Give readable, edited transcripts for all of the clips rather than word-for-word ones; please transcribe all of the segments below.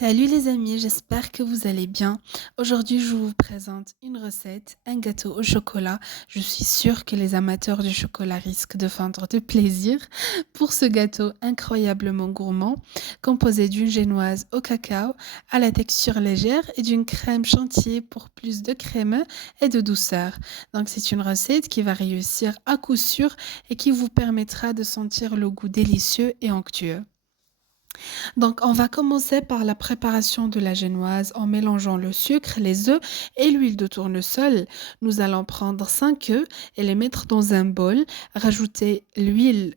Salut les amis, j'espère que vous allez bien. Aujourd'hui, je vous présente une recette, un gâteau au chocolat. Je suis sûre que les amateurs du chocolat risquent de fendre de plaisir pour ce gâteau incroyablement gourmand, composé d'une génoise au cacao à la texture légère et d'une crème chantilly pour plus de crémeux et de douceur. Donc, c'est une recette qui va réussir à coup sûr et qui vous permettra de sentir le goût délicieux et onctueux. Donc, on va commencer par la préparation de la génoise en mélangeant le sucre, les œufs et l'huile de tournesol. Nous allons prendre 5 œufs et les mettre dans un bol, rajouter l'huile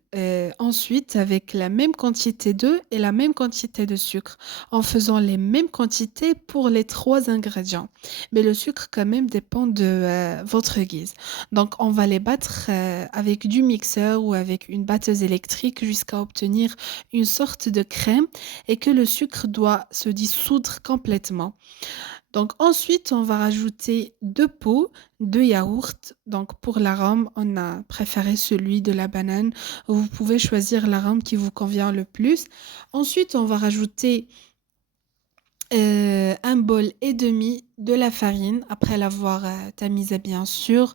ensuite avec la même quantité d'œufs et la même quantité de sucre, en faisant les mêmes quantités pour les trois ingrédients. Mais le sucre quand même dépend de votre guise. Donc, on va les battre avec du mixeur ou avec une batteuse électrique jusqu'à obtenir une sorte de crème et que le sucre doit se dissoudre complètement. Donc ensuite, on va rajouter 2 pots de yaourt. Donc pour l'arôme, on a préféré celui de la banane. Vous pouvez choisir l'arôme qui vous convient le plus. Ensuite, on va rajouter 1 bol et demi de la farine après l'avoir, tamisée bien sûr.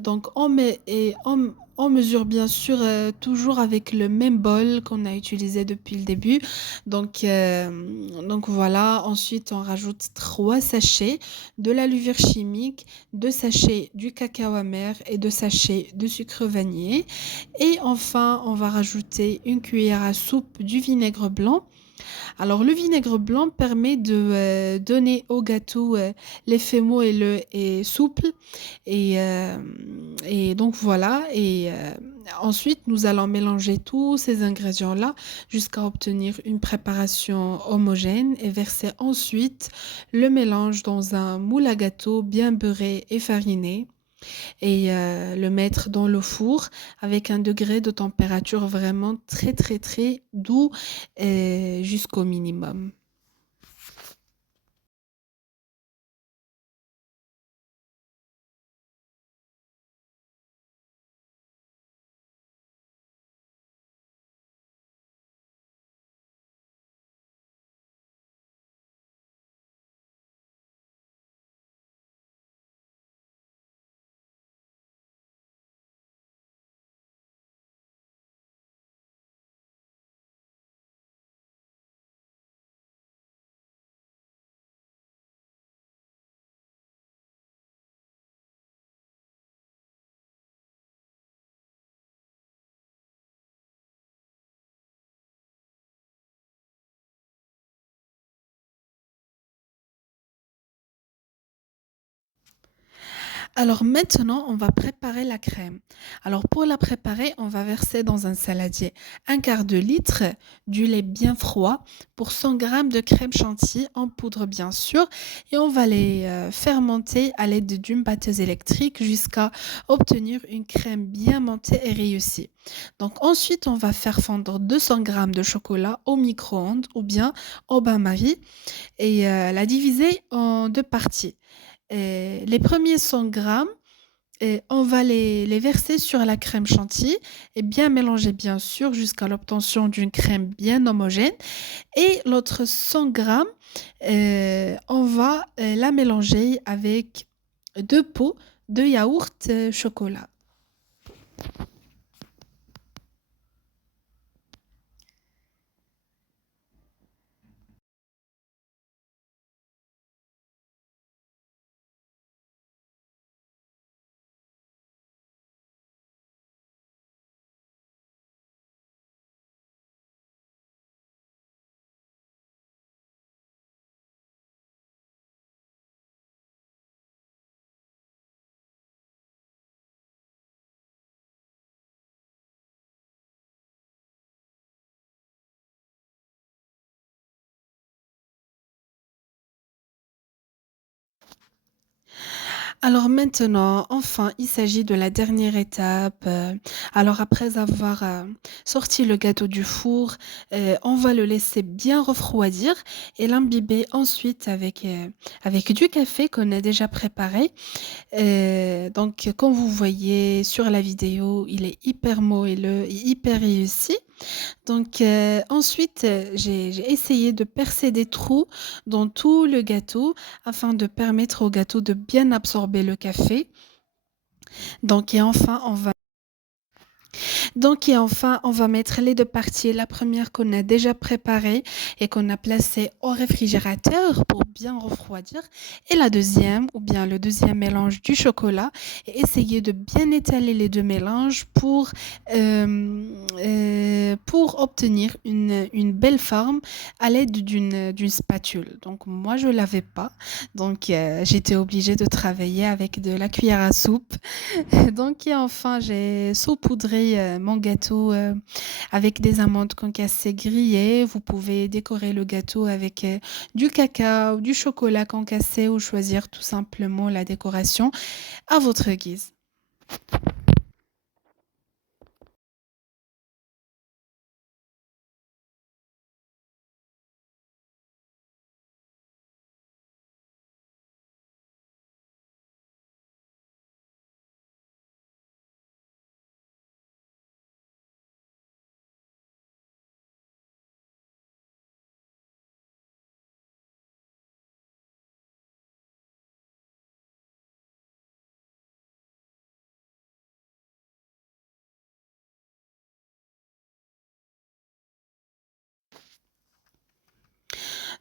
Donc on mesure bien sûr, toujours avec le même bol qu'on a utilisé depuis le début. Donc voilà, ensuite on rajoute 3 sachets de la levure chimique, 2 sachets du cacao amer et 2 sachets de sucre vanillé et enfin on va rajouter une cuillère à soupe du vinaigre blanc. Alors le vinaigre blanc permet de, donner au gâteau, l'effet moelleux et souple et donc voilà ensuite nous allons mélanger tous ces ingrédients-là jusqu'à obtenir une préparation homogène et verser ensuite le mélange dans un moule à gâteau bien beurré et fariné et le mettre dans le four avec un degré de température vraiment très, très, très doux, jusqu'au minimum. Alors maintenant, on va préparer la crème. Alors pour la préparer, on va verser dans un saladier 1/4 de litre du lait bien froid pour 100 grammes de crème chantilly en poudre bien sûr et on va les fermenter à l'aide d'une batteuse électrique jusqu'à obtenir une crème bien montée et réussie. Donc ensuite, on va faire fondre 200 grammes de chocolat au micro-ondes ou bien au bain-marie et la diviser en 2 parties. Les premiers 100 grammes, on va les verser sur la crème chantilly et bien mélanger bien sûr jusqu'à l'obtention d'une crème bien homogène et l'autre 100 grammes, on va, la mélanger avec 2 pots de yaourt, chocolat. Alors maintenant, enfin, il s'agit de la dernière étape. Alors après avoir, sorti le gâteau du four, on va le laisser bien refroidir et l'imbiber ensuite avec du café qu'on a déjà préparé. Donc comme vous voyez sur la vidéo, il est hyper moelleux et hyper réussi. Donc, ensuite, j'ai essayé de percer des trous dans tout le gâteau afin de permettre au gâteau de bien absorber le café. Donc et enfin, on va mettre les 2 parties. La première qu'on a déjà préparée et qu'on a placée au réfrigérateur pour bien refroidir et la deuxième ou bien le deuxième mélange du chocolat et essayer de bien étaler les 2 mélanges pour obtenir une belle forme à l'aide d'une spatule. Donc moi, je l'avais pas, donc j'étais obligée de travailler avec de la cuillère à soupe. Donc et enfin, j'ai saupoudré, mon gâteau, avec des amandes concassées grillées. Vous pouvez décorer le gâteau avec, du cacao, du chocolat concassé ou choisir tout simplement la décoration à votre guise.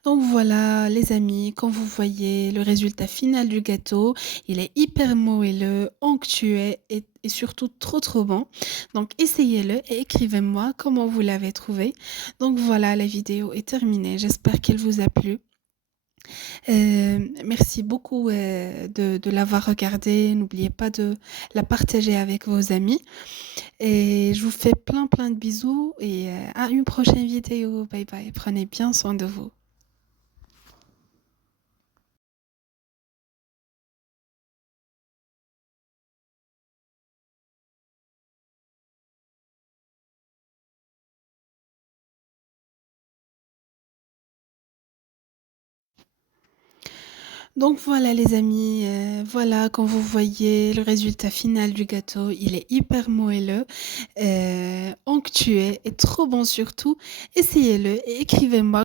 Donc voilà, les amis, quand vous voyez le résultat final du gâteau, il est hyper moelleux, onctueux et surtout trop, trop bon. Donc essayez-le et écrivez-moi comment vous l'avez trouvé. Donc voilà, la vidéo est terminée. J'espère qu'elle vous a plu. Merci beaucoup, de l'avoir regardée. N'oubliez pas de la partager avec vos amis et je vous fais plein, plein de bisous et à une prochaine vidéo. Bye bye. Prenez bien soin de vous. Donc voilà les amis, voilà quand vous voyez le résultat final du gâteau, il est hyper moelleux, onctueux et trop bon surtout. Essayez-le et écrivez-moi